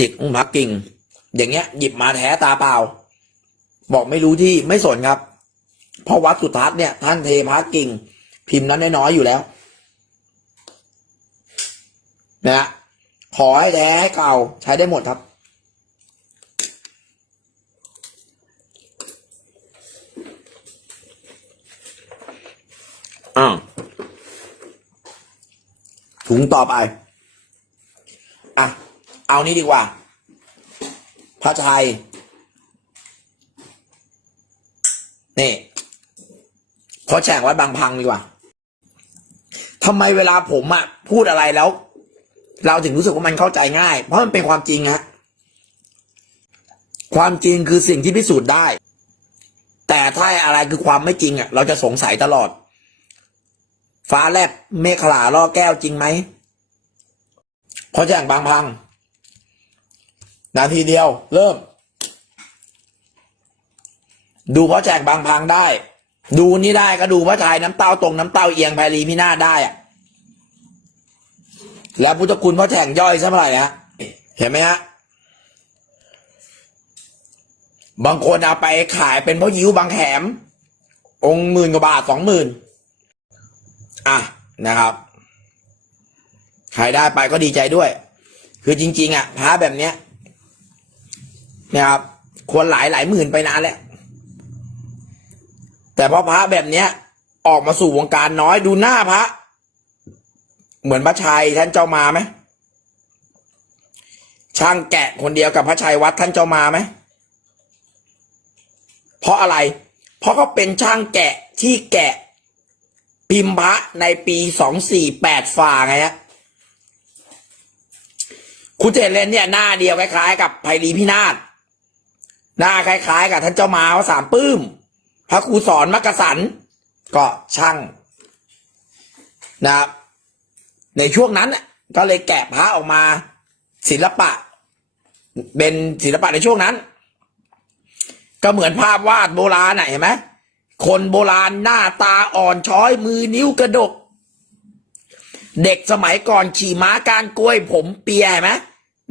นิกพักกิ่ง อย่างเงี้ย หยิบมาแท้ตาเปล่า บอกไม่รู้ที่ไม่สนครับ เพราะวัดสุทัศน์เนี่ย ท่านเทพักกิ่ง พิมพ์นั้นน้อยอยู่แล้วนะฮะขอให้แท้ให้เก่าใช้ได้หมดครับอ่าถุงต่อไป อะ เอานี้ดีกว่า พระชัย นี่พอแฉกวัดบางพังดีกว่าทำไมเวลาผมอะพูดอะไรแล้ว เราถึงรู้สึกว่ามันเข้าใจง่าย เพราะมันเป็นความจริงฮะความจริงคือสิ่งที่พิสูจน์ได้ แต่ถ้าอะไรคือความไม่จริงอะเราจะสงสัยตลอด ฟ้าแลบเมฆขลาล่อแก้วจริงไหมพอแจ้งบางพัง นาทีเดียว เริ่ม ดูเพราะแจกบางพังได้ ดูนี่ได้ก็ดูพระชายน้ำเต้าตรงน้ำเต้าเอียงแพรีพินาศได้อะแล้วพุทธคุณพ่อแจกย่อยซะเมื่อไหร่ฮะเห็นไหมฮะบางคนเอาไปขายเป็นพ่อยิ้วบางแขม องค์หมื่นกว่าบาทสองหมื่นอะนะครับใครได้ไปก็ดีใจด้วย คือจริง ๆ อะพระแบบเนี้ย นะครับควรหลายหลายหมื่นไปนานแล้ว แต่พอพระแบบเนี้ย ออกมาสู่วงการน้อยดูหน้าพระ เหมือนพระชัยท่านเจ้ามาไหมช่างแกะคนเดียวกับพระชัยวัดท่านเจ้ามาไหมเพราะอะไร เพราะเขาเป็นช่างแกะที่แกะ พิมพ์พระในปีสองสี่แปดฝ่าไงฮะคุณเจนเลนเนี่ยหน้าเดียวคล้ายๆกับไพรีพินาศ หน้าคล้ายๆ กับท่านเจ้ามาวัดสามปื้ม พระครูสอนมักกสัน ก็ช่างนะครับ ในช่วงนั้นก็เลยแกะพระออกมา ศิลปะ เป็นศิลปะในช่วงนั้น ก็เหมือนภาพวาดโบราณน่ะเห็นไหมคนโบราณหน้าตาอ่อนช้อยมือนิ้วกระดก เด็กสมัยก่อนขี่ม้าการกล้วยผมเปียเห็นไหม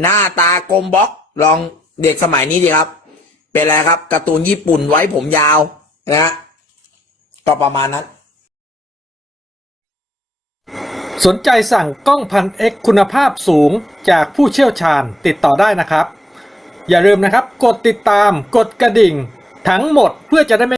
หน้าตากลมบล็อกลองเด็กสมัยนี้ดีครับ เป็นอะไรครับการ์ตูนญี่ปุ่นไว้ผมยาวนะฮะก็ประมาณนั้น สนใจสั่งกล้องพัน X คุณภาพสูงจากผู้เชี่ยวชาญติดต่อได้นะครับ อย่าลืมนะครับ กดติดตามกดกระดิ่ง ทั้งหมดเพื่อจะได้ไม่